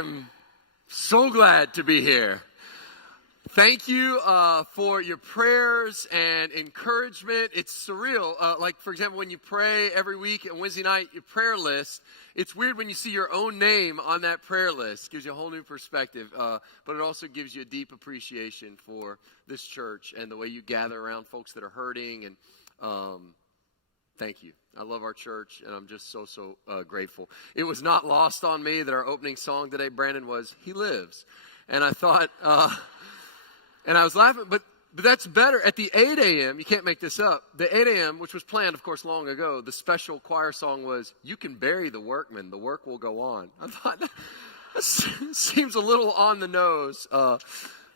I'm so glad to be here. Thank you for your prayers and encouragement. It's surreal. Like, for example, when you pray every week and Wednesday night, your prayer list, it's weird when you see your own name on that prayer list. It gives you a whole new perspective. But it also gives you a deep appreciation for this church and the way you gather around folks that are hurting. And thank you. I love our church, and I'm just so grateful. It was not lost on me that our opening song today, Brandon, was He Lives. And I thought, and I was laughing, but that's better. At the 8 a.m., you can't make this up, the 8 a.m., which was planned, of course, long ago, the special choir song was, You Can Bury the Workman, the work will go on. I thought, that seems a little on the nose.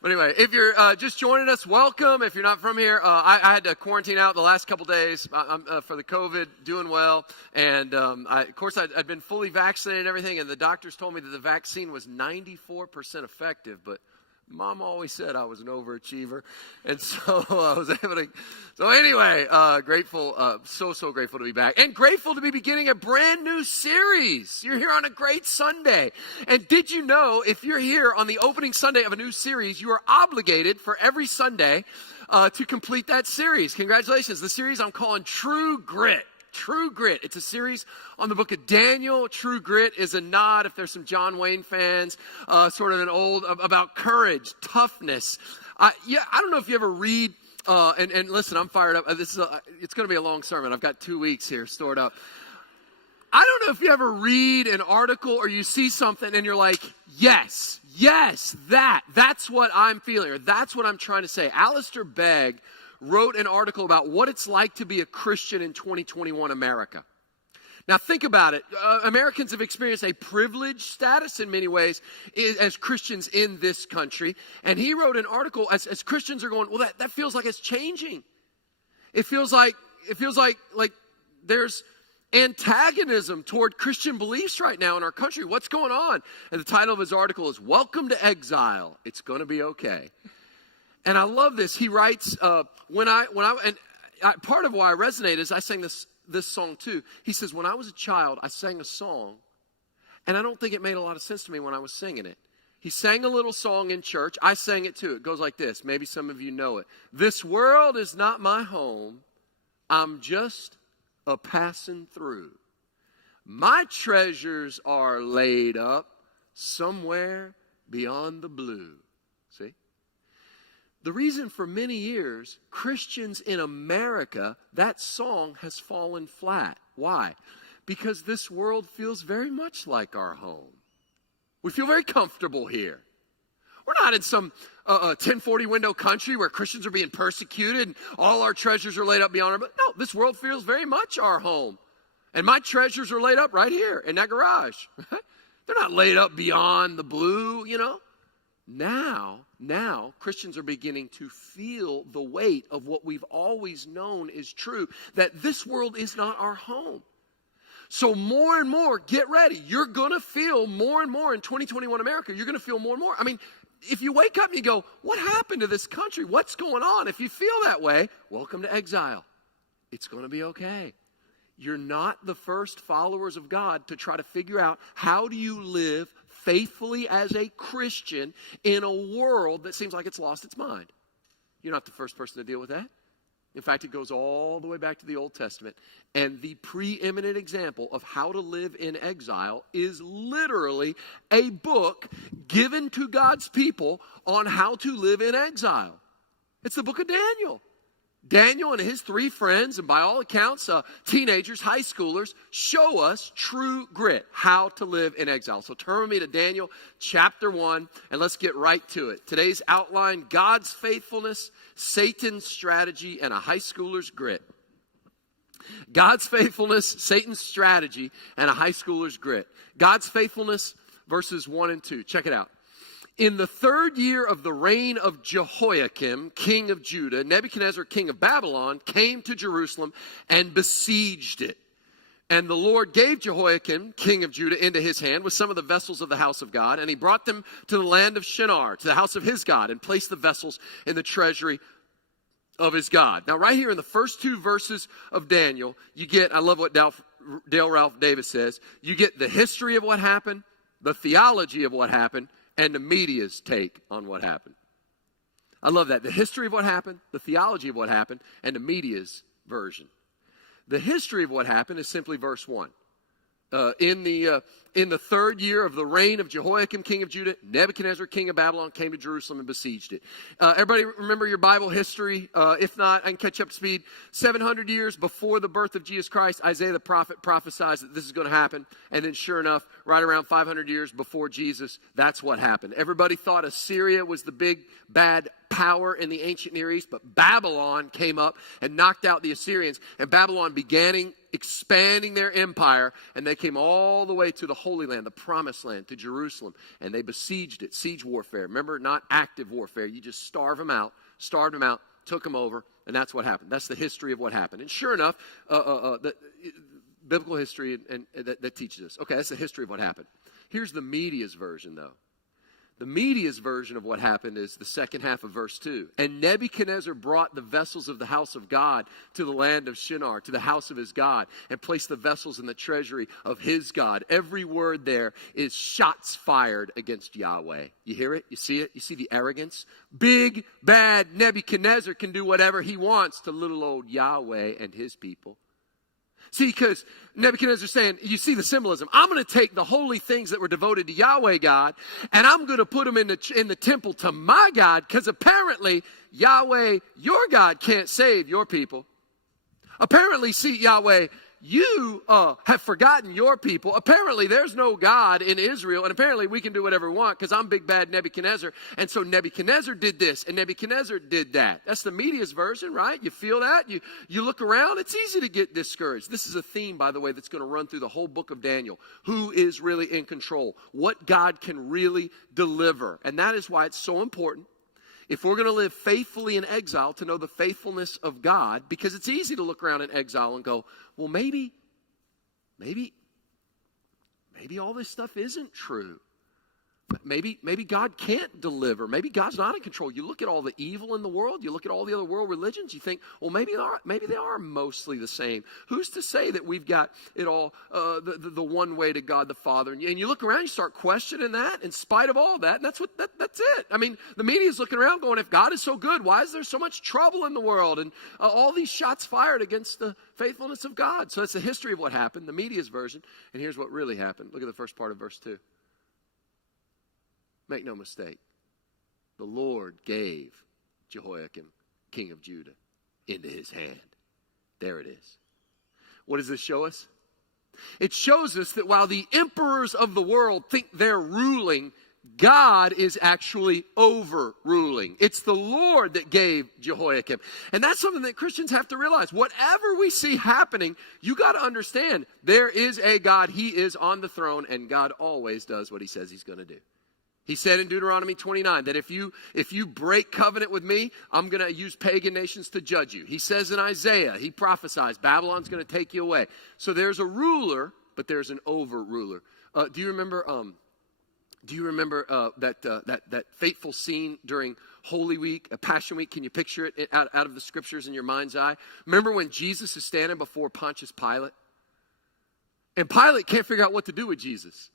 But anyway, if you're just joining us, welcome. If you're not from here, I had to quarantine out the last couple days for the COVID, doing well. And, of course, I'd been fully vaccinated and everything, and the doctors told me that the vaccine was 94% effective. But Mom always said I was an overachiever. And so I was able to. So anyway, grateful, so grateful to be back. And grateful to be beginning a brand new series. You're here on a great Sunday. And did you know if you're here on the opening Sunday of a new series, you are obligated for every Sunday to complete that series. Congratulations. The series I'm calling True Grit. True Grit. It's a series on the book of Daniel. True Grit is a nod, if there's some John Wayne fans, sort of an old, about courage, toughness. I don't know if you ever read, and listen, I'm fired up. It's going to be a long sermon. I've got 2 weeks here stored up. I don't know if you ever read an article or you see something and you're like, yes, that's what I'm feeling, or that's what I'm trying to say. Alistair Begg wrote an article about what it's like to be a Christian in 2021 America. Now think about it. Americans have experienced a privileged status in many ways as Christians in this country. And he wrote an article as Christians are going, well, that feels like it's changing. It feels like there's antagonism toward Christian beliefs right now in our country. What's going on? And the title of his article is Welcome to Exile. It's going to be okay. And I love this. He writes, part of why I resonate is I sang this song too. He says, when I was a child, I sang a song, and I don't think it made a lot of sense to me when I was singing it. He sang a little song in church. I sang it too. It goes like this. Maybe some of you know it. This world is not my home. I'm just a passing through. My treasures are laid up somewhere beyond the blue. See? The reason for many years, Christians in America, that song has fallen flat. Why? Because this world feels very much like our home. We feel very comfortable here. We're not in some 1040 window country where Christians are being persecuted and all our treasures are laid up beyond our... But no, this world feels very much our home. And my treasures are laid up right here in that garage. They're not laid up beyond the blue, you know. Now, Christians are beginning to feel the weight of what we've always known is true, that this world is not our home. So more and more, get ready. You're going to feel more and more in 2021 America. You're going to feel more and more. I mean, if you wake up and you go, what happened to this country? What's going on? If you feel that way, welcome to exile. It's going to be okay. You're not the first followers of God to try to figure out how do you live faithfully as a Christian in a world that seems like it's lost its mind. You're not the first person to deal with that. In fact, it goes all the way back to the Old Testament. And the preeminent example of how to live in exile is literally a book given to God's people on how to live in exile. It's the book of Daniel. Daniel and his three friends, and by all accounts, teenagers, high schoolers, show us true grit, how to live in exile. So turn with me to Daniel chapter 1, and let's get right to it. Today's outline, God's faithfulness, Satan's strategy, and a high schooler's grit. God's faithfulness, Satan's strategy, and a high schooler's grit. God's faithfulness, verses 1 and 2. Check it out. In the 3rd year of the reign of Jehoiakim, king of Judah, Nebuchadnezzar, king of Babylon, came to Jerusalem and besieged it. And the Lord gave Jehoiakim, king of Judah, into his hand with some of the vessels of the house of God. And he brought them to the land of Shinar, to the house of his God, and placed the vessels in the treasury of his God. Now, right here in the first 2 verses of Daniel, you get, I love what Dale Ralph Davis says, you get the history of what happened, the theology of what happened, and the media's take on what happened. I love that. The history of what happened, the theology of what happened, and the media's version. The history of what happened is simply verse 1. In the third year of the reign of Jehoiakim, king of Judah, Nebuchadnezzar, king of Babylon, came to Jerusalem and besieged it. Everybody remember your Bible history? If not, I can catch up to speed. 700 years before the birth of Jesus Christ, Isaiah the prophet prophesies that this is going to happen. And then sure enough, right around 500 years before Jesus, that's what happened. Everybody thought Assyria was the big, bad power in the ancient Near East, but Babylon came up and knocked out the Assyrians. And Babylon began expanding their empire, and they came all the way to the Holy Land, the Promised Land, to Jerusalem, and they besieged it. Siege warfare. Remember, not active warfare. You just starved them out, took them over, and that's what happened. That's the history of what happened. And sure enough, the biblical history and that teaches us. Okay, that's the history of what happened. Here's the media's version, though. The media's version of what happened is the second half of verse 2. And Nebuchadnezzar brought the vessels of the house of God to the land of Shinar, to the house of his God, and placed the vessels in the treasury of his God. Every word there is shots fired against Yahweh. You hear it? You see it? You see the arrogance? Big, bad Nebuchadnezzar can do whatever he wants to little old Yahweh and his people. See, because Nebuchadnezzar's saying, you see the symbolism. I'm going to take the holy things that were devoted to Yahweh God, and I'm going to put them in the temple to my God, because apparently Yahweh, your God, can't save your people. Apparently, see, Yahweh, you have forgotten your people. Apparently, there's no God in Israel, and apparently we can do whatever we want because I'm big bad Nebuchadnezzar. And so Nebuchadnezzar did this, and Nebuchadnezzar did that. That's the media's version, right? You feel that? You look around, it's easy to get discouraged. This is a theme, by the way, that's going to run through the whole book of Daniel. Who is really in control? What God can really deliver? And that is why it's so important, if we're going to live faithfully in exile, to know the faithfulness of God, because it's easy to look around in exile and go, well, maybe all this stuff isn't true. Maybe God can't deliver. Maybe God's not in control. You look at all the evil in the world. You look at all the other world religions. You think, well, maybe they are mostly the same. Who's to say that we've got it all the one way to God the Father? And you look around, you start questioning that in spite of all that. And that's it. I mean, the media is looking around going, if God is so good, why is there so much trouble in the world? And all these shots fired against the faithfulness of God. So that's the history of what happened, the media's version. And here's what really happened. Look at the first part of verse 2. Make no mistake, the Lord gave Jehoiakim, king of Judah, into his hand. There it is. What does this show us? It shows us that while the emperors of the world think they're ruling, God is actually overruling. It's the Lord that gave Jehoiakim. And that's something that Christians have to realize. Whatever we see happening, you got to understand there is a God. He is on the throne, and God always does what he says he's going to do. He said in Deuteronomy 29 that if you break covenant with me, I'm going to use pagan nations to judge you. He says in Isaiah, he prophesies, Babylon's going to take you away. So there's a ruler, but there's an overruler. Do you remember that fateful scene during Holy Week, Passion Week? Can you picture it out of the scriptures in your mind's eye? Remember when Jesus is standing before Pontius Pilate? And Pilate can't figure out what to do with Jesus.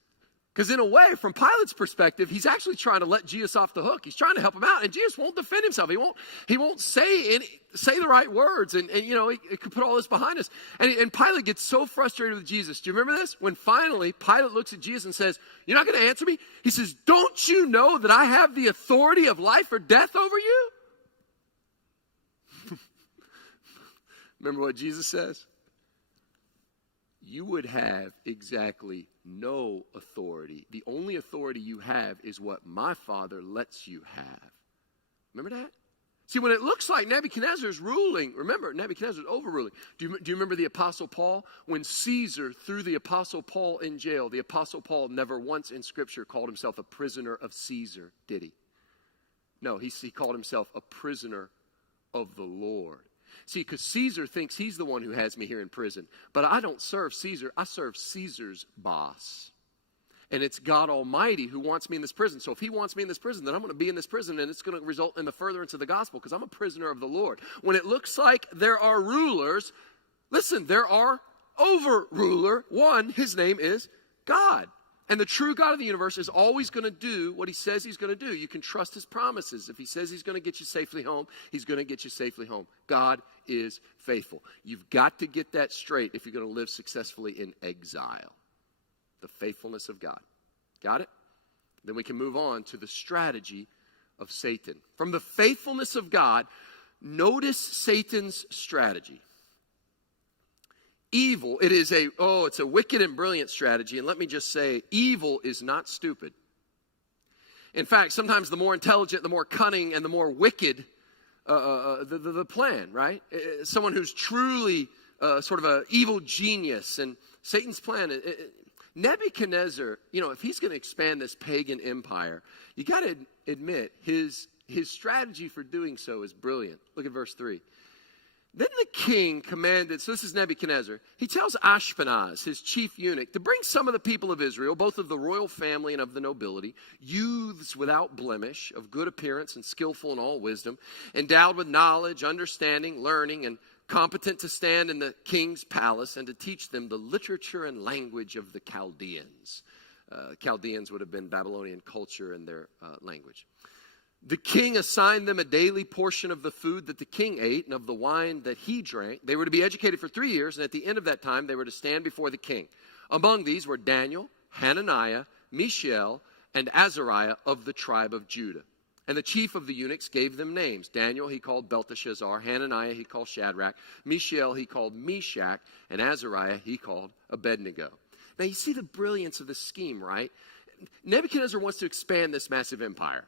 Because in a way, from Pilate's perspective, he's actually trying to let Jesus off the hook. He's trying to help him out, and Jesus won't defend himself. He won't say the right words, and he could put all this behind us. And Pilate gets so frustrated with Jesus. Do you remember this? When finally Pilate looks at Jesus and says, "You're not going to answer me?" He says, "Don't you know that I have the authority of life or death over you?" Remember what Jesus says? You would have exactly no authority. The only authority you have is what my Father lets you have. Remember that? See, when it looks like Nebuchadnezzar's ruling, remember, Nebuchadnezzar's overruling. Do you remember the Apostle Paul? When Caesar threw the Apostle Paul in jail, the Apostle Paul never once in Scripture called himself a prisoner of Caesar, did he? No, he called himself a prisoner of the Lord. See, because Caesar thinks he's the one who has me here in prison. But I don't serve Caesar. I serve Caesar's boss. And it's God Almighty who wants me in this prison. So if he wants me in this prison, then I'm going to be in this prison, and it's going to result in the furtherance of the gospel because I'm a prisoner of the Lord. When it looks like there are rulers, listen, there are overruler. One, his name is God. And the true God of the universe is always going to do what he says he's going to do. You can trust his promises. If he says he's going to get you safely home, he's going to get you safely home. God is faithful. You've got to get that straight if you're going to live successfully in exile. The faithfulness of God. Got it? Then we can move on to the strategy of Satan. From the faithfulness of God, notice Satan's strategy. Evil, it's a wicked and brilliant strategy. And let me just say, evil is not stupid. In fact, sometimes the more intelligent, the more cunning, and the more wicked the plan, right? Someone who's truly sort of an evil genius. And Satan's plan, Nebuchadnezzar, if he's going to expand this pagan empire, you got to admit his strategy for doing so is brilliant. Look at verse 3. Then the king commanded, so this is Nebuchadnezzar, he tells Ashpenaz, his chief eunuch, to bring some of the people of Israel, both of the royal family and of the nobility, youths without blemish, of good appearance and skillful in all wisdom, endowed with knowledge, understanding, learning, and competent to stand in the king's palace and to teach them the literature and language of the Chaldeans. Chaldeans would have been Babylonian culture and their language. The king assigned them a daily portion of the food that the king ate and of the wine that he drank. They were to be educated for 3 years, and at the end of that time, they were to stand before the king. Among these were Daniel, Hananiah, Mishael, and Azariah of the tribe of Judah. And the chief of the eunuchs gave them names. Daniel he called Belteshazzar, Hananiah he called Shadrach, Mishael he called Meshach, and Azariah he called Abednego. Now you see the brilliance of this scheme, right? Nebuchadnezzar wants to expand this massive empire.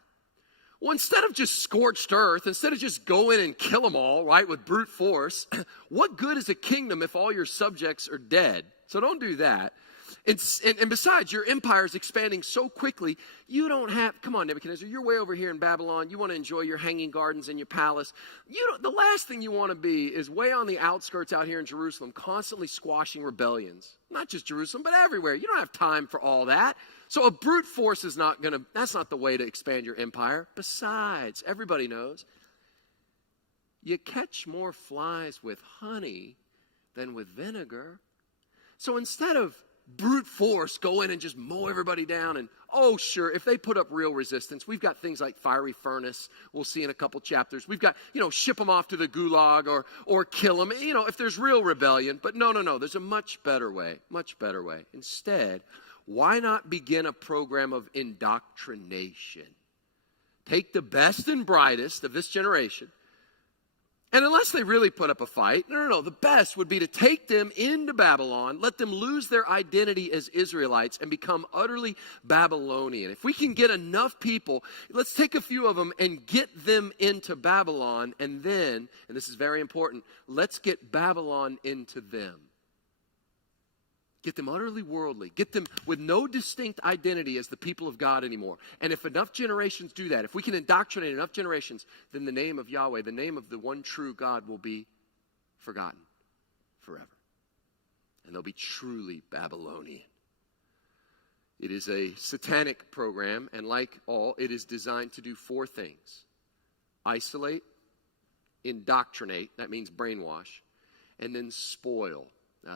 Well, instead of just scorched earth, instead of just go in and kill them all, right, with brute force, what good is a kingdom if all your subjects are dead? So don't do that. And besides, your empire is expanding so quickly, you don't have, come on, Nebuchadnezzar, you're way over here in Babylon. You want to enjoy your hanging gardens and your palace. The last thing you want to be is way on the outskirts out here in Jerusalem, constantly squashing rebellions. Not just Jerusalem, but everywhere. You don't have time for all that. So a brute force is that's not the way to expand your empire. Besides, everybody knows, you catch more flies with honey than with vinegar. So instead of brute force, go in and just mow everybody down. And, sure, if they put up real resistance, we've got things like fiery furnace. We'll see in a couple chapters. We've got, ship them off to the gulag or kill them, if there's real rebellion. But no. There's a much better way. Instead, why not begin a program of indoctrination? Take the best and brightest of this generation. And unless they really put up a fight, no. The best would be to take them into Babylon, let them lose their identity as Israelites and become utterly Babylonian. If we can get enough people, let's take a few of them and get them into Babylon. And then, and this is very important, let's get Babylon into them. Get them utterly worldly. Get them with no distinct identity as the people of God anymore. And if enough generations do that, if we can indoctrinate enough generations, then the name of Yahweh, the name of the one true God, will be forgotten forever. And they'll be truly Babylonian. It is a satanic program, and like all, it is designed to do 4 things. Isolate, indoctrinate, that means brainwash, and then spoil.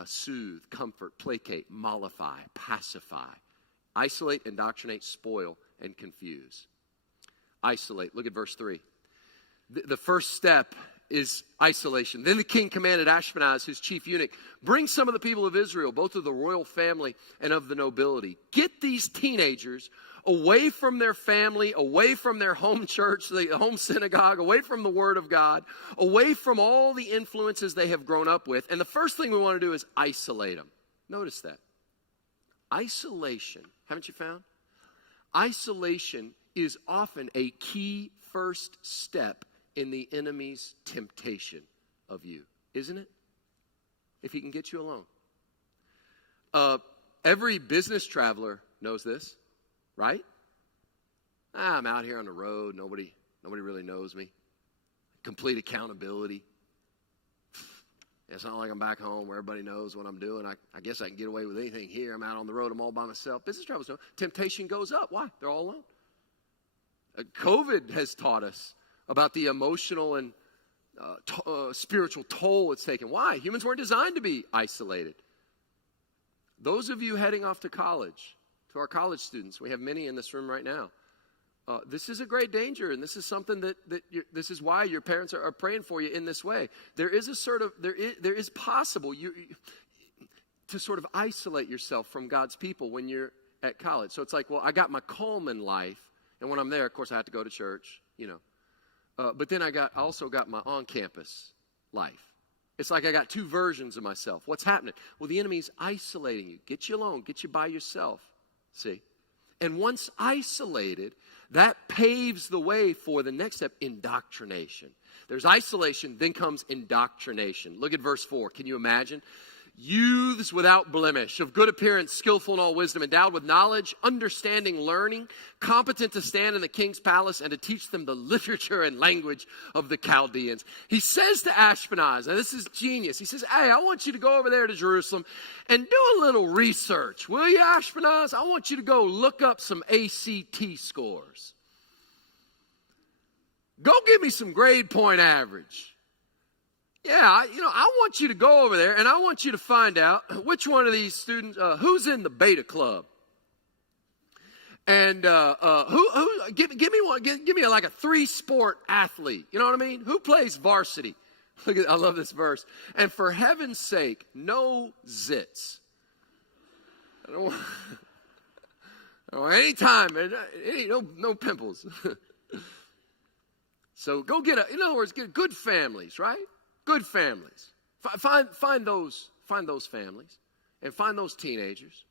Soothe, comfort, placate, mollify, pacify. Isolate, indoctrinate, spoil, and confuse. Isolate. Look at verse 3. The first step is isolation. Then the king commanded Ashpenaz, his chief eunuch, bring some of the people of Israel, both of the royal family and of the nobility. Get these teenagers away from their family, away from their home church, the home synagogue, away from the Word of God, away from all the influences they have grown up with. And the first thing we want to do is isolate them. Notice that. Isolation, haven't you found? Isolation is often a key first step in the enemy's temptation of you, isn't it? If he can get you alone. Every business traveler knows this. Right? I'm out here on the road. Nobody really knows me. Complete accountability. It's not like I'm back home where everybody knows what I'm doing. I guess I can get away with anything here. I'm out on the road. I'm all by myself. Business travelers know. Temptation goes up. Why? They're all alone. COVID has taught us about the emotional and spiritual toll it's taken. Why? Humans weren't designed to be isolated. Those of you heading off to college, To our college students, we have many in this room right now. This is a great danger, and this is something this is why your parents are praying for you in this way. There is there is possible to sort of isolate yourself from God's people when you're at college. So it's like, well, I got my Coleman life, and when I'm there, of course, I have to go to church, but then I also got my on-campus life. It's like I got two versions of myself. What's happening? Well, the enemy's isolating you. Get you alone. Get you by yourself. See? And once isolated, that paves the way for the next step, indoctrination. There's isolation, then comes indoctrination. Look at verse 4. Can you imagine? Youths without blemish, of good appearance, skillful in all wisdom, endowed with knowledge, understanding, learning, competent to stand in the king's palace and to teach them the literature and language of the Chaldeans. He says to Ashpenaz, and this is genius, he says, hey, I want you to go over there to Jerusalem and do a little research. Will you, Ashpenaz? I want you to go look up some ACT scores. Go give me some grade point average. Yeah, I want you to go over there and I want you to find out which one of these students, who's in the beta club. And give me one, give me like a 3-sport athlete. You know what I mean? Who plays varsity? I love this verse. And for heaven's sake, no zits. I don't want any time, no pimples. So go get in other words, get good families, right? Good families. Find those families and find those teenagers.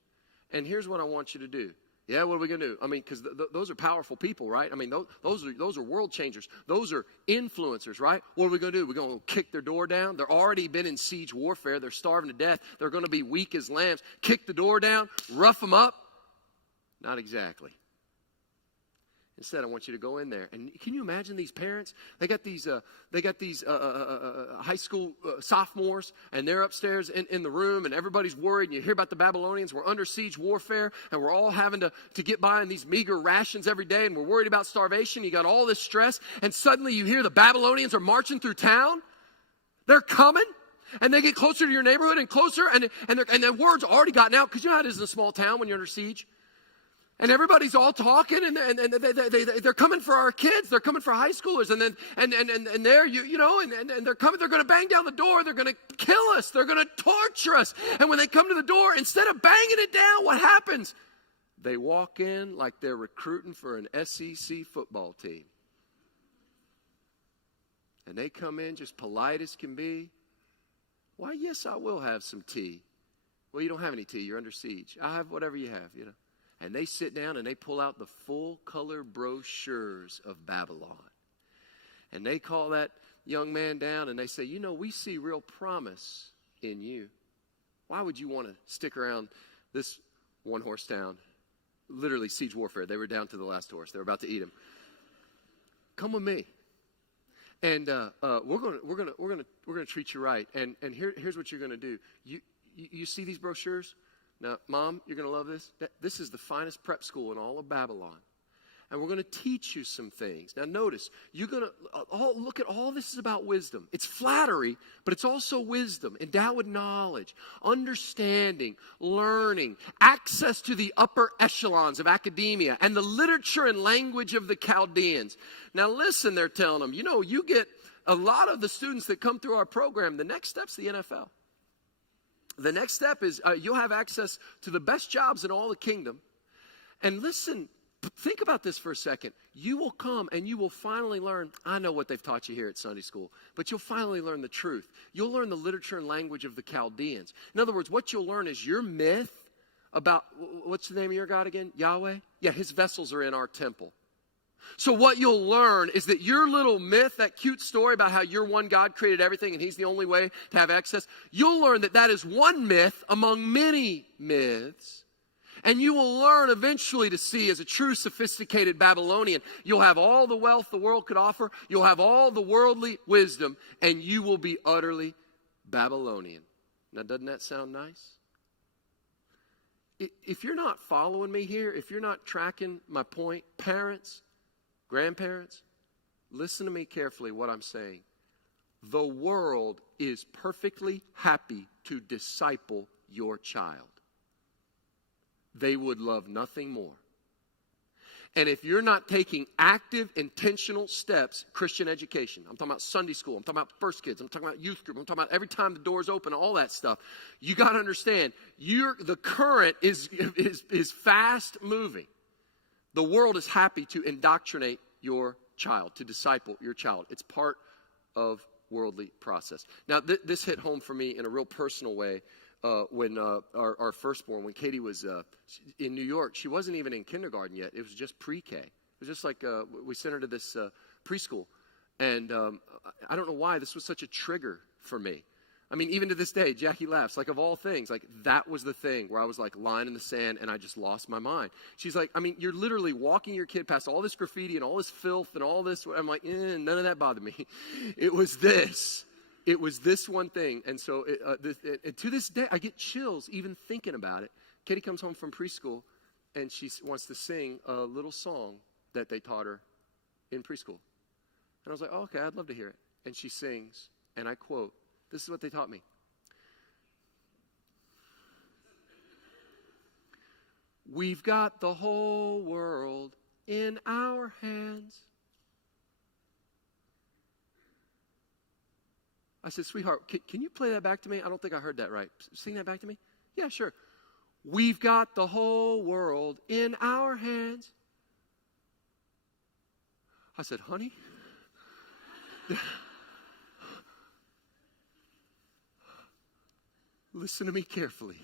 And here's what I want you to do. Yeah, what are we going to do? I mean, because those are powerful people, right? I mean, those are world changers. Those are influencers, right? What are we going to do? We're going to kick their door down. They're already been in siege warfare. They're starving to death. They're going to be weak as lambs. Kick the door down, rough them up. Not exactly. Instead, I want you to go in there. And can you imagine these parents? They got these high school sophomores, and they're upstairs in the room, and everybody's worried. And you hear about the Babylonians. We're under siege warfare, and we're all having to get by on these meager rations every day, and we're worried about starvation. You got all this stress, and suddenly you hear the Babylonians are marching through town. They're coming. And they get closer to your neighborhood and closer, and the word's already gotten out, because you know how it is in a small town when you're under siege. And everybody's all talking, and they're coming for our kids. They're coming for high schoolers, and they're and they're coming. They're going to bang down the door. They're going to kill us. They're going to torture us. And when they come to the door, instead of banging it down, what happens? They walk in like they're recruiting for an SEC football team, and they come in just polite as can be. Why, yes, I will have some tea. Well, you don't have any tea. You're under siege. I'll have whatever you have, And they sit down and they pull out the full color brochures of Babylon. And they call that young man down and they say, we see real promise in you. Why would you want to stick around this one-horse town? Literally siege warfare. They were down to the last horse. They were about to eat him. Come with me. And we're gonna treat you right. And here's what you're gonna do. You see these brochures? Now, Mom, you're going to love this. This is the finest prep school in all of Babylon. And we're going to teach you some things. Now, notice, you're going to look at all this is about wisdom. It's flattery, but it's also wisdom. Endowed with knowledge, understanding, learning, access to the upper echelons of academia, and the literature and language of the Chaldeans. Now, listen, they're telling them, you get a lot of the students that come through our program, the next step's the NFL. The next step is you'll have access to the best jobs in all the kingdom. And listen, think about this for a second. You will come and you will finally learn, I know what they've taught you here at Sunday school, but you'll finally learn the truth. You'll learn the literature and language of the Chaldeans. In other words, what you'll learn is your myth about, what's the name of your God again? Yahweh? Yeah, his vessels are in our temple. So what you'll learn is that your little myth, that cute story about how your one God created everything and he's the only way to have access, you'll learn that is one myth among many myths. And you will learn eventually to see as a true sophisticated Babylonian, you'll have all the wealth the world could offer, you'll have all the worldly wisdom, and you will be utterly Babylonian. Now, doesn't that sound nice? If you're not following me here, if you're not tracking my point, parents, grandparents, listen to me carefully what I'm saying. The world is perfectly happy to disciple your child. they would love nothing more. And if you're not taking active, intentional steps, Christian education, I'm talking about Sunday school, I'm talking about first kids, I'm talking about youth group, I'm talking about every time the doors open, all that stuff, you got to understand, the current is fast moving. The world is happy to indoctrinate your child, to disciple your child. It's part of worldly process. Now, this hit home for me in a real personal way. When our firstborn, when Katie was in New York, she wasn't even in kindergarten yet. It was just pre-K. It was just like we sent her to this preschool. And I don't know why this was such a trigger for me. I mean, even to this day, Jackie laughs. Like, of all things, like, that was the thing where I was, like, lying in the sand and I just lost my mind. She's like, I mean, you're literally walking your kid past all this graffiti and all this filth and all this. I'm like, none of that bothered me. It was this. It was this one thing. And so to this day, I get chills even thinking about it. Katie comes home from preschool, and she wants to sing a little song that they taught her in preschool. And I was like, oh, okay, I'd love to hear it. And she sings, and I quote, this is what they taught me. We've got the whole world in our hands. I said, sweetheart, can you play that back to me? I don't think I heard that right. Sing that back to me? Yeah, sure. We've got the whole world in our hands. I said, honey, listen to me carefully.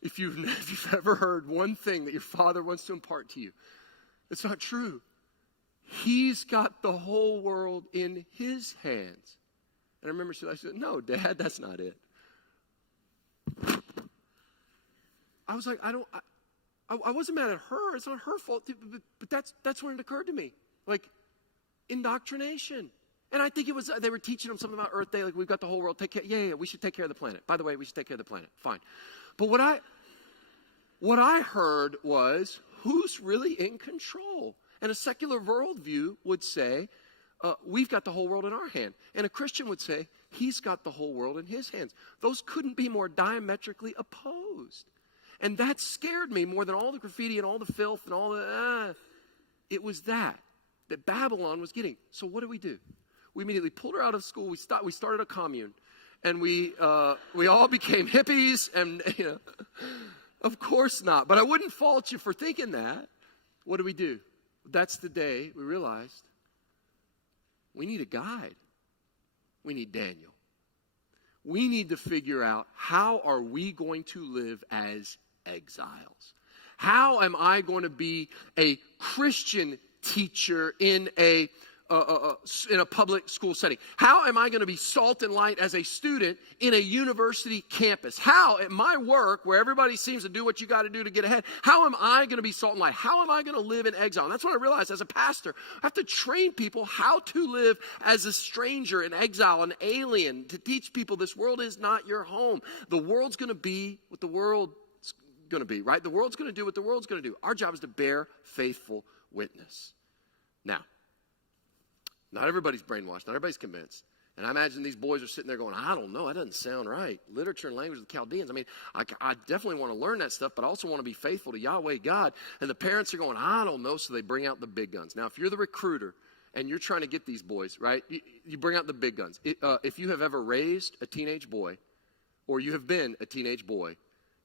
If you've ever heard one thing that your father wants to impart to you, it's not true. He's got the whole world in his hands. And I remember I said, no, Dad, that's not it. I was like, I wasn't mad at her. It's not her fault. But that's when it occurred to me. Like, indoctrination. And I think it was, they were teaching them something about Earth Day. Like, we've got the whole world. Take care. Yeah, we should take care of the planet. By the way, we should take care of the planet. Fine. But what I heard was, who's really in control? And a secular worldview would say, we've got the whole world in our hand. And a Christian would say, he's got the whole world in his hands. Those couldn't be more diametrically opposed. And that scared me more than all the graffiti and all the filth and all the, it was that Babylon was getting. So what do? We immediately pulled her out of school. We started a commune. And we all became hippies. And, of course not. But I wouldn't fault you for thinking that. What do? That's the day we realized we need a guide. We need Daniel. We need to figure out, how are we going to live as exiles? How am I going to be a Christian teacher in a public school setting? How am I going to be salt and light as a student in a university campus? How at my work, where everybody seems to do what you got to do to get ahead, how am I going to be salt and light? How am I going to live in exile? And that's what I realized as a pastor. I have to train people how to live as a stranger, an exile, an alien, to teach people this world is not your home. The world's going to be what the world's going to be, right? The world's going to do what the world's going to do. Our job is to bear faithful witness. Now, not everybody's brainwashed. Not everybody's convinced. And I imagine these boys are sitting there going, I don't know. That doesn't sound right. Literature and language of the Chaldeans. I mean, I definitely want to learn that stuff, but I also want to be faithful to Yahweh God. And the parents are going, I don't know. So they bring out the big guns. Now, if you're the recruiter and you're trying to get these boys, right, you bring out the big guns. If you have ever raised a teenage boy, or you have been a teenage boy,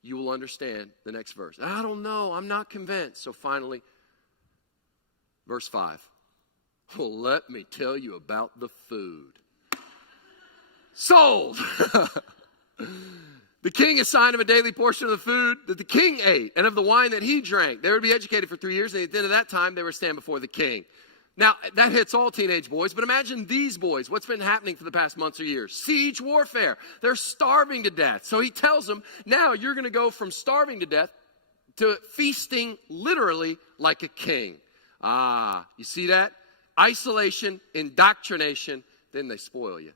you will understand the next verse. I don't know. I'm not convinced. So finally, verse 5. Well, let me tell you about the food. Sold! The king assigned him a daily portion of the food that the king ate and of the wine that he drank. They would be educated for 3 years, and at the end of that time, they would stand before the king. Now, that hits all teenage boys, but imagine these boys. What's been happening for the past months or years? Siege warfare. They're starving to death. So he tells them, now you're going to go from starving to death to feasting literally like a king. You see that? Isolation, indoctrination, then they spoil you.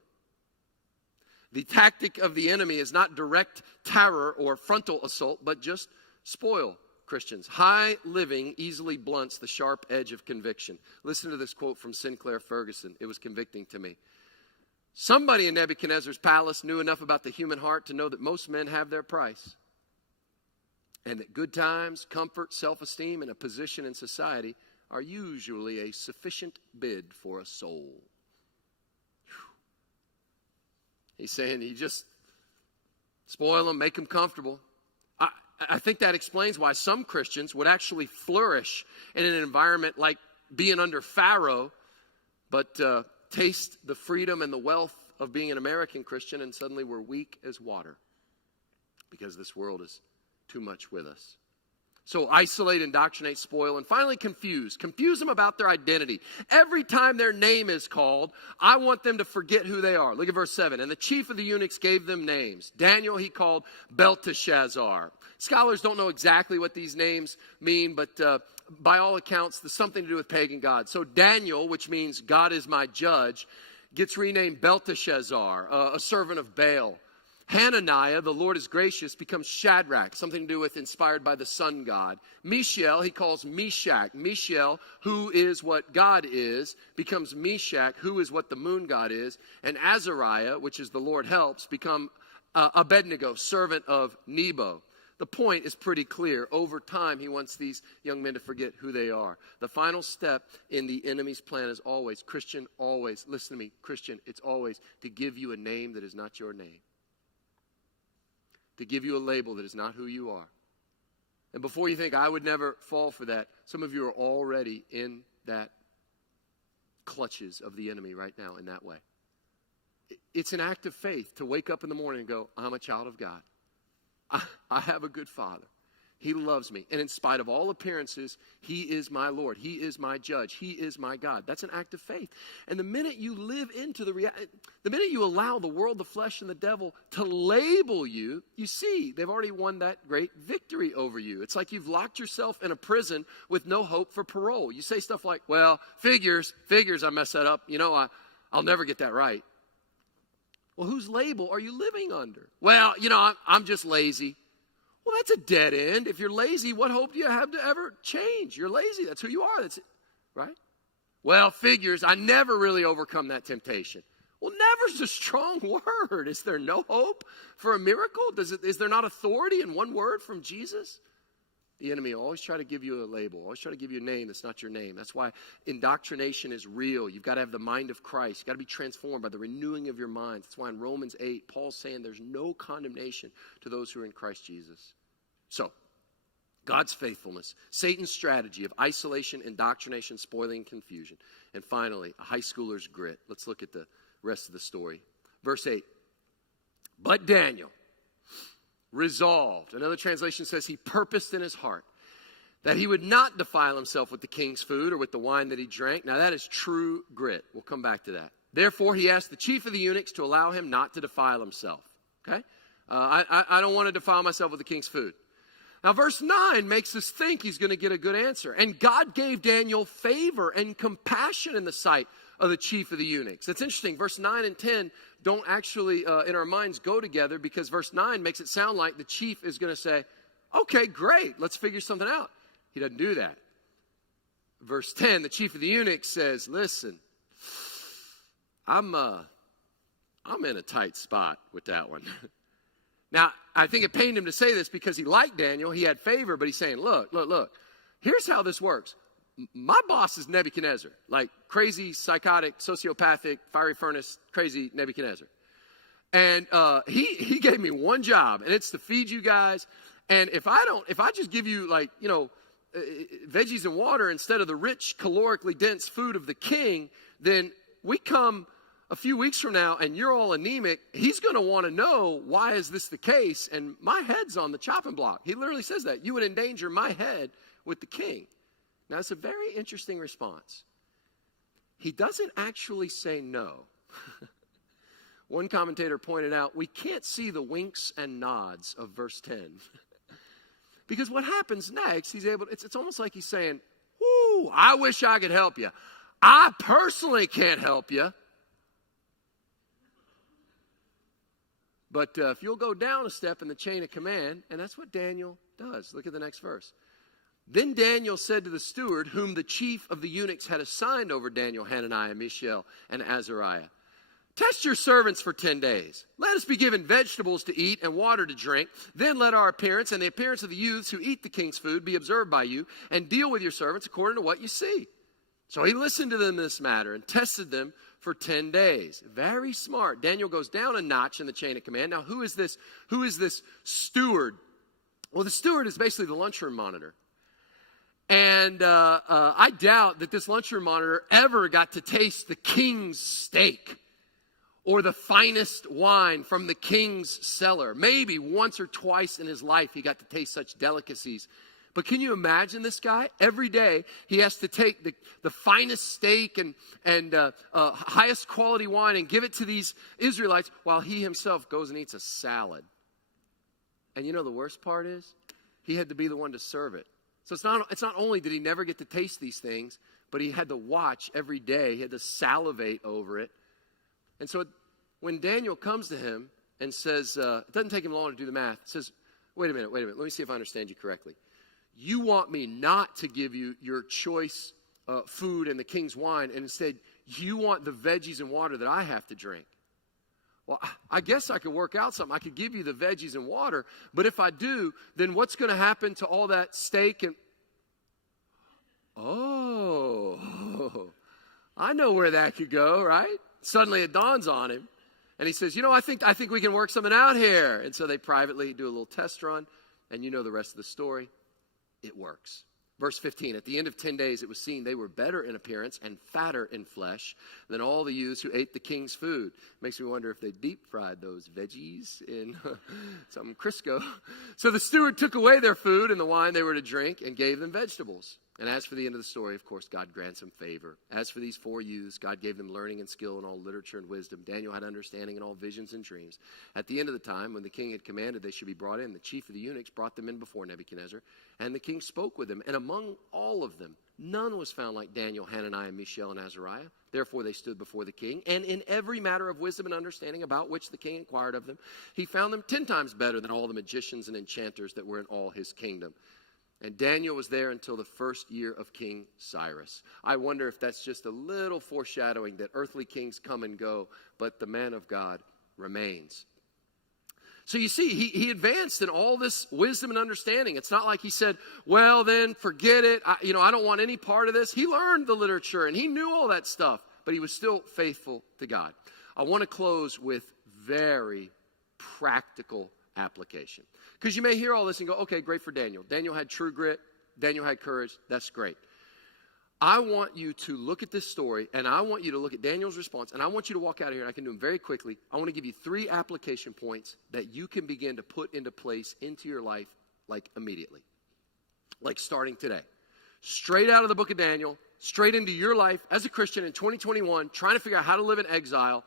The tactic of the enemy is not direct terror or frontal assault, but just spoil Christians. High living easily blunts the sharp edge of conviction. Listen to this quote from Sinclair Ferguson. It was convicting to me. Somebody in Nebuchadnezzar's palace knew enough about the human heart to know that most men have their price. And that good times, comfort, self-esteem, and a position in society are usually a sufficient bid for a soul. Whew. He's saying you just spoil them, make them comfortable. I think that explains why some Christians would actually flourish in an environment like being under Pharaoh, but taste the freedom and the wealth of being an American Christian, and suddenly we're weak as water because this world is too much with us. So isolate, indoctrinate, spoil, and finally confuse. Confuse them about their identity. Every time their name is called, I want them to forget who they are. Look at verse 7. And the chief of the eunuchs gave them names. Daniel he called Belteshazzar. Scholars don't know exactly what these names mean, but by all accounts, there's something to do with pagan gods. So Daniel, which means God is my judge, gets renamed Belteshazzar, a servant of Baal. Hananiah, the Lord is gracious, becomes Shadrach, something to do with inspired by the sun god. Mishael, he calls Meshach. Mishael, who is what God is, becomes Meshach, who is what the moon god is. And Azariah, which is the Lord helps, become Abednego, servant of Nebo. The point is pretty clear. Over time, he wants these young men to forget who they are. The final step in the enemy's plan is always, Christian, always, listen to me, Christian, it's always to give you a name that is not your name. To give you a label that is not who you are. And before you think, I would never fall for that, some of you are already in that clutches of the enemy right now in that way. It's an act of faith to wake up in the morning and go, I'm a child of God. I have a good Father. He loves me. And in spite of all appearances, he is my Lord. He is my judge. He is my God. That's an act of faith. And the minute you live into the minute you allow the world, the flesh, and the devil to label you, you see, they've already won that great victory over you. It's like you've locked yourself in a prison with no hope for parole. You say stuff like, well, figures, I messed that up. You know, I'll never get that right. Well, whose label are you living under? Well, you know, I'm just lazy. Well, that's a dead end. If you're lazy, what hope do you have to ever change? You're lazy. That's who you are. That's it, right? Well, figures, I never really overcome that temptation. Well, never's a strong word. Is there no hope for a miracle? Is there not authority in one word from Jesus? The enemy will always try to give you a label, always try to give you a name that's not your name. That's why indoctrination is real. You've got to have the mind of Christ. You've got to be transformed by the renewing of your mind. That's why in Romans 8, Paul's saying there's no condemnation to those who are in Christ Jesus. So, God's faithfulness, Satan's strategy of isolation, indoctrination, spoiling, and confusion. And finally, a high schooler's grit. Let's look at the rest of the story. Verse 8, but Daniel resolved. Another translation says he purposed in his heart that he would not defile himself with the king's food or with the wine that he drank. Now that is true grit. We'll come back to that. Therefore, he asked the chief of the eunuchs to allow him not to defile himself. Okay? I don't want to defile myself with the king's food. Now, verse 9 makes us think he's going to get a good answer. And God gave Daniel favor and compassion in the sight of the chief of the eunuchs. It's interesting. Verse 9 and 10 don't actually, in our minds, go together because verse 9 makes it sound like the chief is going to say, okay, great, let's figure something out. He doesn't do that. Verse 10, the chief of the eunuchs says, listen, I'm in a tight spot with that one. Now, I think it pained him to say this because he liked Daniel. He had favor, but he's saying, look. Here's how this works. My boss is Nebuchadnezzar, like crazy, psychotic, sociopathic, fiery furnace, crazy Nebuchadnezzar. And he gave me one job, and it's to feed you guys. And if I just give you like, you know, veggies and water instead of the rich, calorically dense food of the king, then we come a few weeks from now and you're all anemic. He's going to want to know, why is this the case? And my head's on the chopping block. He literally says that. You would endanger my head with the king. Now, it's a very interesting response. He doesn't actually say no. One commentator pointed out, we can't see the winks and nods of verse 10. Because what happens next, it's almost like he's saying, whoo, I wish I could help you. I personally can't help you. But if you'll go down a step in the chain of command, and that's what Daniel does. Look at the next verse. Then Daniel said to the steward, whom the chief of the eunuchs had assigned over Daniel, Hananiah, Mishael, and Azariah, Test your servants for 10 days. Let us be given vegetables to eat and water to drink. Then let our appearance and the appearance of the youths who eat the king's food be observed by you, and deal with your servants according to what you see. So he listened to them in this matter and tested them for 10 days. Very smart. Daniel goes down a notch in the chain of command. Now, who is this steward? Well, the steward is basically the lunchroom monitor. And I doubt that this lunchroom monitor ever got to taste the king's steak or the finest wine from the king's cellar. Maybe once or twice in his life he got to taste such delicacies. But can you imagine this guy? Every day he has to take the finest steak and highest quality wine and give it to these Israelites while he himself goes and eats a salad. And you know the worst part is? He had to be the one to serve it. So it's not only did he never get to taste these things, but he had to watch every day. He had to salivate over it. And so when Daniel comes to him and says, it doesn't take him long to do the math, says, wait a minute, let me see if I understand you correctly. You want me not to give you your choice food and the king's wine, and instead you want the veggies and water that I have to drink. Well, I guess I could work out something. I could give you the veggies and water, but if I do, then what's going to happen to all that steak and... Oh, I know where that could go, right? Suddenly it dawns on him. And he says, I think we can work something out here. And so they privately do a little test run, and you know the rest of the story. It works. Verse 15, at the end of 10 days it was seen they were better in appearance and fatter in flesh than all the youths who ate the king's food. Makes me wonder if they deep fried those veggies in some Crisco. So the steward took away their food and the wine they were to drink and gave them vegetables. And as for the end of the story, of course, God grants him favor. As for these 4 youths, God gave them learning and skill in all literature and wisdom. Daniel had understanding in all visions and dreams. At the end of the time, when the king had commanded they should be brought in, the chief of the eunuchs brought them in before Nebuchadnezzar, and the king spoke with them. And among all of them, none was found like Daniel, Hananiah, Mishael, and Azariah. Therefore they stood before the king, and in every matter of wisdom and understanding about which the king inquired of them, he found them 10 times better than all the magicians and enchanters that were in all his kingdom. And Daniel was there until the first year of King Cyrus. I wonder if that's just a little foreshadowing that earthly kings come and go, but the man of God remains. So you see, he advanced in all this wisdom and understanding. It's not like he said, well, then forget it. I don't want any part of this. He learned the literature and he knew all that stuff, but he was still faithful to God. I want to close with very practical application. Because you may hear all this and go, okay, great for Daniel. Daniel had true grit. Daniel had courage. That's great. I want you to look at this story, and I want you to look at Daniel's response, and I want you to walk out of here, and I can do them very quickly. I want to give you 3 application points that you can begin to put into place into your life, like immediately. Like starting today. Straight out of the book of Daniel, straight into your life as a Christian in 2021, trying to figure out how to live in exile.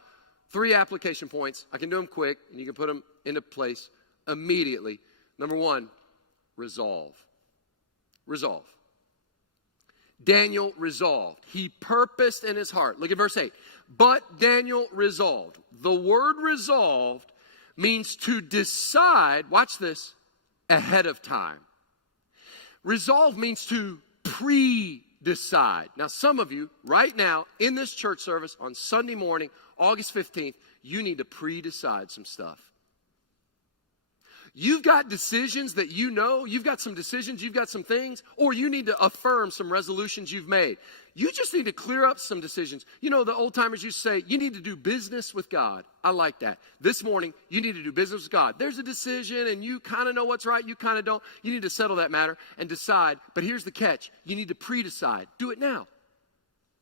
3 application points. I can do them quick, and you can put them into place immediately. Number 1, resolve. Resolve. Daniel resolved. He purposed in his heart. Look at verse 8. But Daniel resolved. The word resolved means to decide, watch this, ahead of time. Resolve means to pre-decide. Now, some of you right now in this church service on Sunday morning, August 15th, you need to pre-decide some stuff. You've got decisions that you know, you've got some decisions, you've got some things, or you need to affirm some resolutions you've made. You just need to clear up some decisions. You know, the old timers used to say, you need to do business with God. I like that. This morning, you need to do business with God. There's a decision and you kind of know what's right, you kind of don't. You need to settle that matter and decide. But here's the catch. You need to pre-decide. Do it now.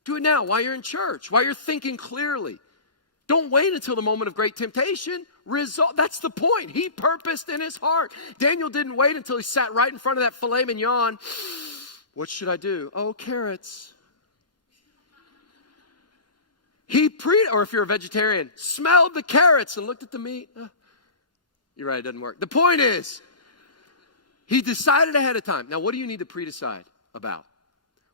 Do it now while you're in church, while you're thinking clearly. Don't wait until the moment of great temptation. That's the point. He purposed in his heart. Daniel didn't wait until he sat right in front of that filet mignon. What should I do? Oh, carrots. Or if you're a vegetarian, smelled the carrots and looked at the meat. You're right, it doesn't work. The point is, he decided ahead of time. Now, what do you need to pre-decide about?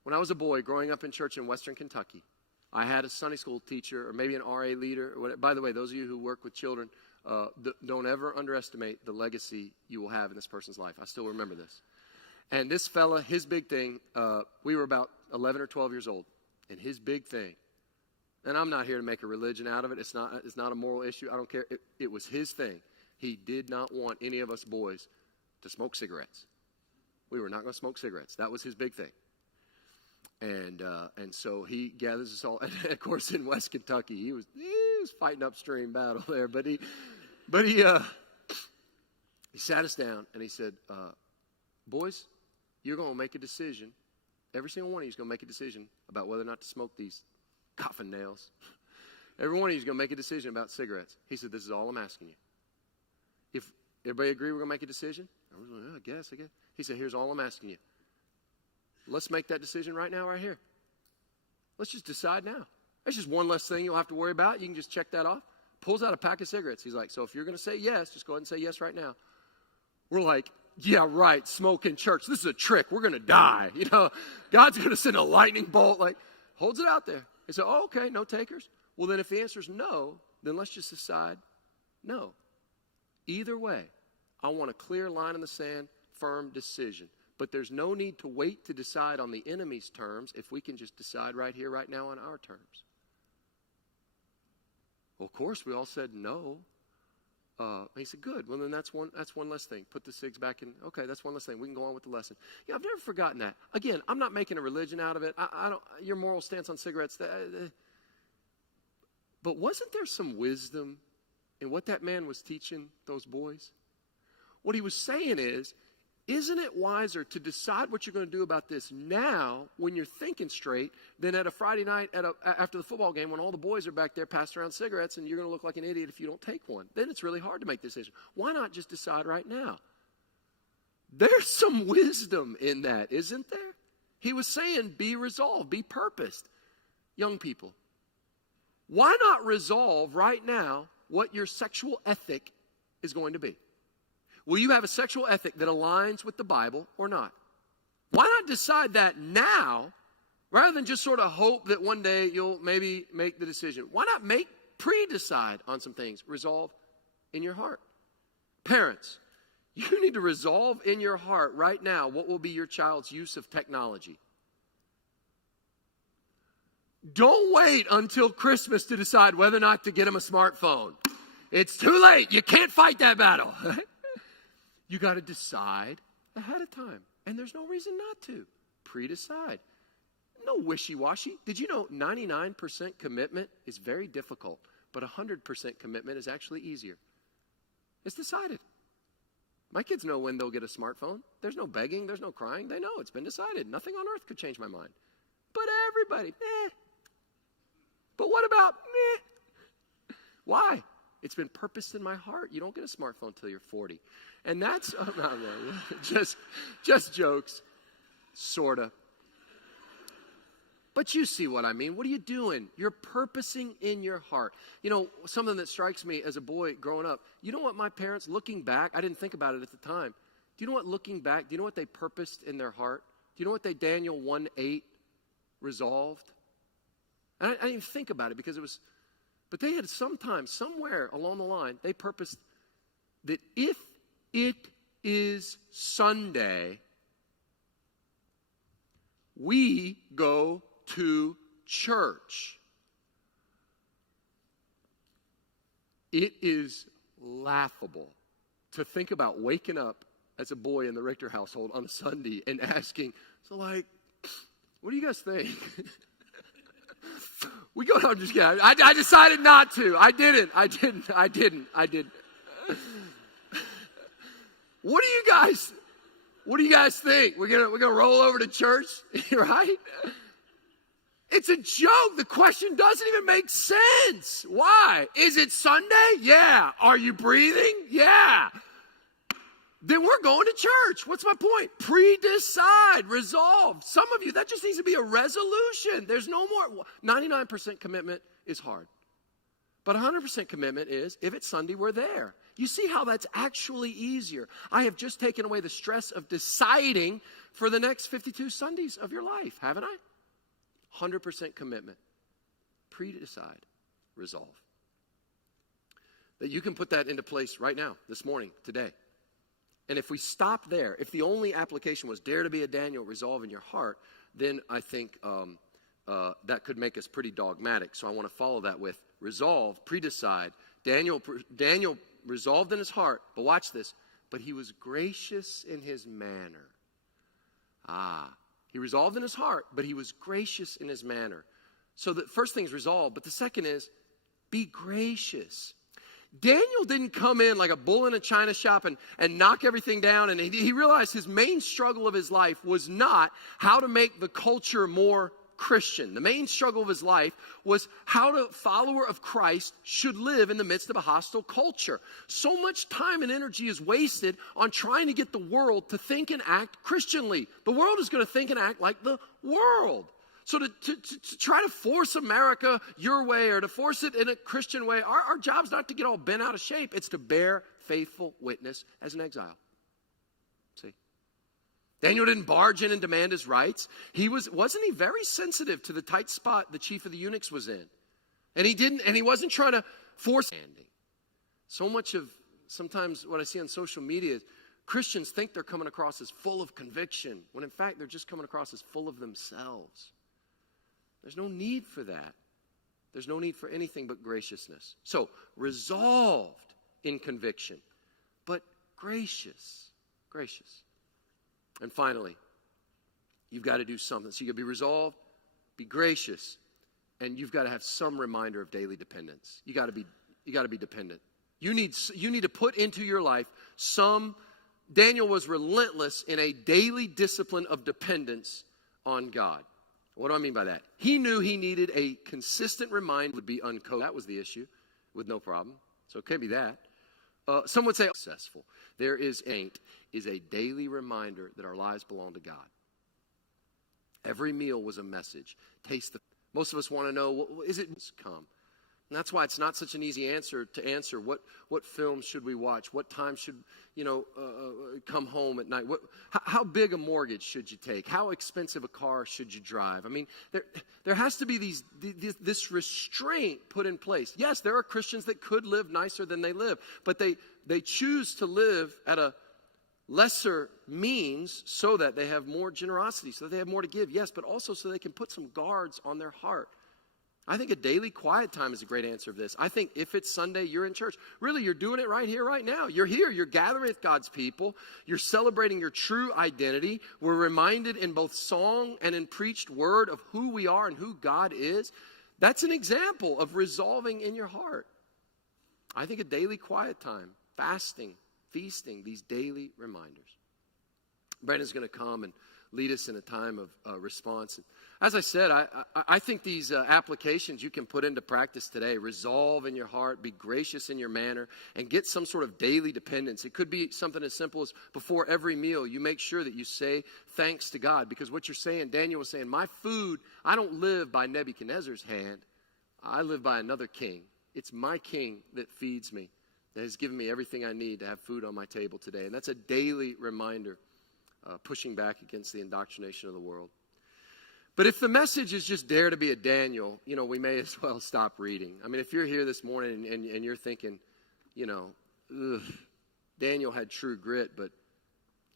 When I was a boy growing up in church in Western Kentucky, I had a Sunday school teacher or maybe an RA leader. Or whatever. By the way, those of you who work with children, don't ever underestimate the legacy you will have in this person's life. I still remember this. And this fella, his big thing, we were about 11 or 12 years old. And his big thing And I'm not here to make a religion out of it. It's not a moral issue. I don't care. It was his thing. He did not want any of us boys to smoke cigarettes. We were not going to smoke cigarettes. That was his big thing. And so he gathers us all. And of course, in West Kentucky, he was fighting upstream battle there. But he sat us down and he said, boys, you're going to make a decision. Every single one of you is going to make a decision about whether or not to smoke these coffin nails. Every one of you is going to make a decision about cigarettes. He said, this is all I'm asking you. If everybody agree we're going to make a decision? I was like, I guess. He said, here's all I'm asking you. Let's make that decision right now, right here. Let's just decide now. That's just one less thing you'll have to worry about. You can just check that off. Pulls out a pack of cigarettes. He's like, so if you're going to say yes, just go ahead and say yes right now. We're like, yeah, right, smoke in church. This is a trick. We're going to die. You know, God's going to send a lightning bolt. Like, holds it out there. He said, oh, okay, no takers. Well, then if the answer is no, then let's just decide no. Either way, I want a clear line in the sand, firm decision. But there's no need to wait to decide on the enemy's terms if we can just decide right here, right now on our terms. Well, of course, we all said no. He said, good. Well, then that's one less thing. Put the cigs back in. Okay, that's one less thing. We can go on with the lesson. Yeah, I've never forgotten that. Again, I'm not making a religion out of it. I don't. Your moral stance on cigarettes. But wasn't there some wisdom in what that man was teaching those boys? What he was saying is, isn't it wiser to decide what you're going to do about this now when you're thinking straight than at a Friday night after the football game when all the boys are back there passing around cigarettes and you're going to look like an idiot if you don't take one? Then it's really hard to make the decision. Why not just decide right now? There's some wisdom in that, isn't there? He was saying be resolved, be purposed. Young people, why not resolve right now what your sexual ethic is going to be? Will you have a sexual ethic that aligns with the Bible or not? Why not decide that now rather than just sort of hope that one day you'll maybe make the decision? Why not pre-decide on some things? Resolve in your heart. Parents, you need to resolve in your heart right now what will be your child's use of technology. Don't wait until Christmas to decide whether or not to get them a smartphone. It's too late. You can't fight that battle. You got to decide ahead of time. And there's no reason not to. Pre-decide. No wishy-washy. Did you know 99% commitment is very difficult, but 100% commitment is actually easier? It's decided. My kids know when they'll get a smartphone. There's no begging. There's no crying. They know it's been decided. Nothing on earth could change my mind. But everybody, But what about Why? It's been purposed in my heart. You don't get a smartphone until you're 40. And that's, just jokes, sort of. But you see what I mean. What are you doing? You're purposing in your heart. You know, something that strikes me as a boy growing up, you know what my parents, looking back, I didn't think about it at the time. Do you know what, looking back, do you know what they purposed in their heart? Do you know what they, Daniel 1:8, resolved? And I didn't even think about it because it was, but they had sometime, somewhere along the line, they purposed that if it is Sunday, we go to church. It is laughable to think about waking up as a boy in the Richter household on a Sunday and asking, so like, what do you guys think? We go, no, I'm just kidding. I decided not to. I didn't. What do you guys think? We're gonna roll over to church, right? It's a joke. The question doesn't even make sense. Why? Is it Sunday? Yeah. Are you breathing? Yeah. Then we're going to church. What's my point? Pre-decide, resolve. Some of you, that just needs to be a resolution. There's no more. 99% commitment is hard. But 100% commitment is, if it's Sunday, we're there. You see how that's actually easier. I have just taken away the stress of deciding for the next 52 Sundays of your life, haven't I? 100% commitment. Pre-decide, resolve. That you can put that into place right now, this morning, today. And if we stop there, if the only application was dare to be a Daniel, resolve in your heart, then I think that could make us pretty dogmatic. So I want to follow that with resolve, predecide. Daniel resolved in his heart, but watch this, but he was gracious in his manner. He resolved in his heart, but he was gracious in his manner. So the first thing is resolve, but the second is be gracious. Daniel didn't come in like a bull in a china shop and knock everything down. And he realized his main struggle of his life was not how to make the culture more Christian. The main struggle of his life was how a follower of Christ should live in the midst of a hostile culture. So much time and energy is wasted on trying to get the world to think and act Christianly. The world is going to think and act like the world. So to try to force America your way or to force it in a Christian way, our job's not to get all bent out of shape. It's to bear faithful witness as an exile. See? Daniel didn't barge in and demand his rights. Wasn't he very sensitive to the tight spot the chief of the eunuchs was in? And he wasn't trying to force standing. So much of sometimes what I see on social media is Christians think they're coming across as full of conviction, when in fact they're just coming across as full of themselves. There's no need for that. There's no need for anything but graciousness. So, resolved in conviction, but gracious. Gracious. And finally, you've got to do something. So you got to be resolved, be gracious, and you've got to have some reminder of daily dependence. You got to be dependent. You need to put into your life some. Daniel was relentless in a daily discipline of dependence on God. What do I mean by that? He knew he needed a consistent reminder would be uncoded. That was the issue with no problem. So it could be that. Some would say successful. There is a daily reminder that our lives belong to God. Every meal was a message. Most of us want to know, is it come? And that's why it's not such an easy answer to answer. What films should we watch? What time should, come home at night? How big a mortgage should you take? How expensive a car should you drive? I mean, there has to be this restraint put in place. Yes, there are Christians that could live nicer than they live, but they choose to live at a lesser means so that they have more generosity, so that they have more to give. Yes, but also so they can put some guards on their heart. I think a daily quiet time is a great answer of this. I think if it's Sunday, you're in church. Really, you're doing it right here, right now. You're here. You're gathering with God's people. You're celebrating your true identity. We're reminded in both song and in preached word of who we are and who God is. That's an example of resolving in your heart. I think a daily quiet time, fasting, feasting, these daily reminders. Brandon's going to come and lead us in a time of response. As I said, I think these applications you can put into practice today. Resolve in your heart, be gracious in your manner, and get some sort of daily dependence. It could be something as simple as before every meal, you make sure that you say thanks to God. Because what you're saying, Daniel was saying, my food, I don't live by Nebuchadnezzar's hand. I live by another king. It's my king that feeds me, that has given me everything I need to have food on my table today. And that's a daily reminder. Pushing back against the indoctrination of the world. But if the message is just dare to be a Daniel, we may as well stop reading. I mean, if you're here this morning and you're thinking, Daniel had true grit, but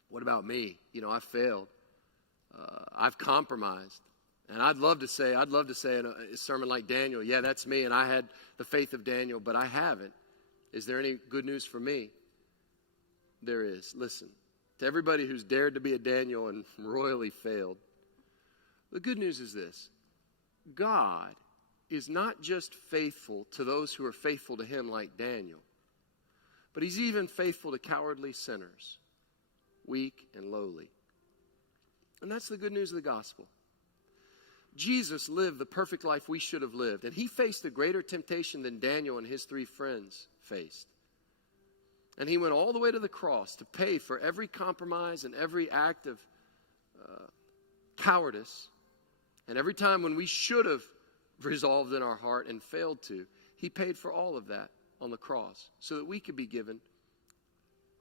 what about me? I failed. I've compromised. And I'd love to say in a sermon like Daniel, yeah, that's me, and I had the faith of Daniel, but I haven't. Is there any good news for me? There is. Listen. To everybody who's dared to be a Daniel and royally failed, the good news is this. God is not just faithful to those who are faithful to him like Daniel, but he's even faithful to cowardly sinners, weak and lowly. And that's the good news of the gospel. Jesus lived the perfect life we should have lived, and he faced a greater temptation than Daniel and his 3 friends faced. And he went all the way to the cross to pay for every compromise and every act of cowardice. And every time when we should have resolved in our heart and failed to, he paid for all of that on the cross so that we could be given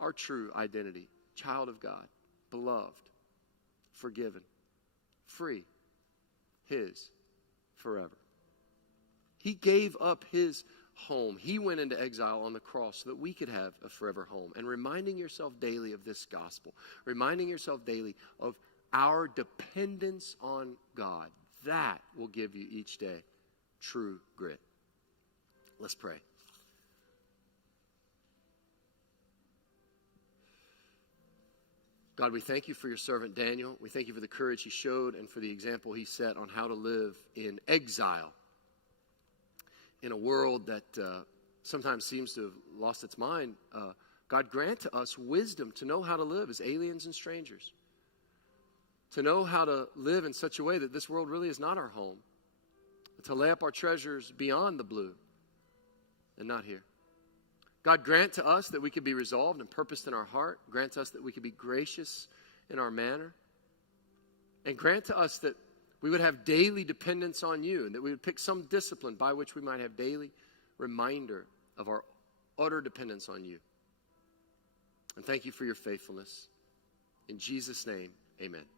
our true identity. Child of God, beloved, forgiven, free, his forever. He gave up his home. He went into exile on the cross so that we could have a forever home. And reminding yourself daily of this gospel, reminding yourself daily of our dependence on God, that will give you each day true grit. Let's pray. God, we thank you for your servant Daniel. We thank you for the courage he showed and for the example he set on how to live in exile in a world that sometimes seems to have lost its mind. God, grant to us wisdom to know how to live as aliens and strangers, to know how to live in such a way that this world really is not our home, to lay up our treasures beyond the blue and not here. God, grant to us that we could be resolved and purposed in our heart. Grant to us that we could be gracious in our manner. And grant to us that we would have daily dependence on you, and that we would pick some discipline by which we might have daily reminder of our utter dependence on you. And thank you for your faithfulness. In Jesus' name, amen.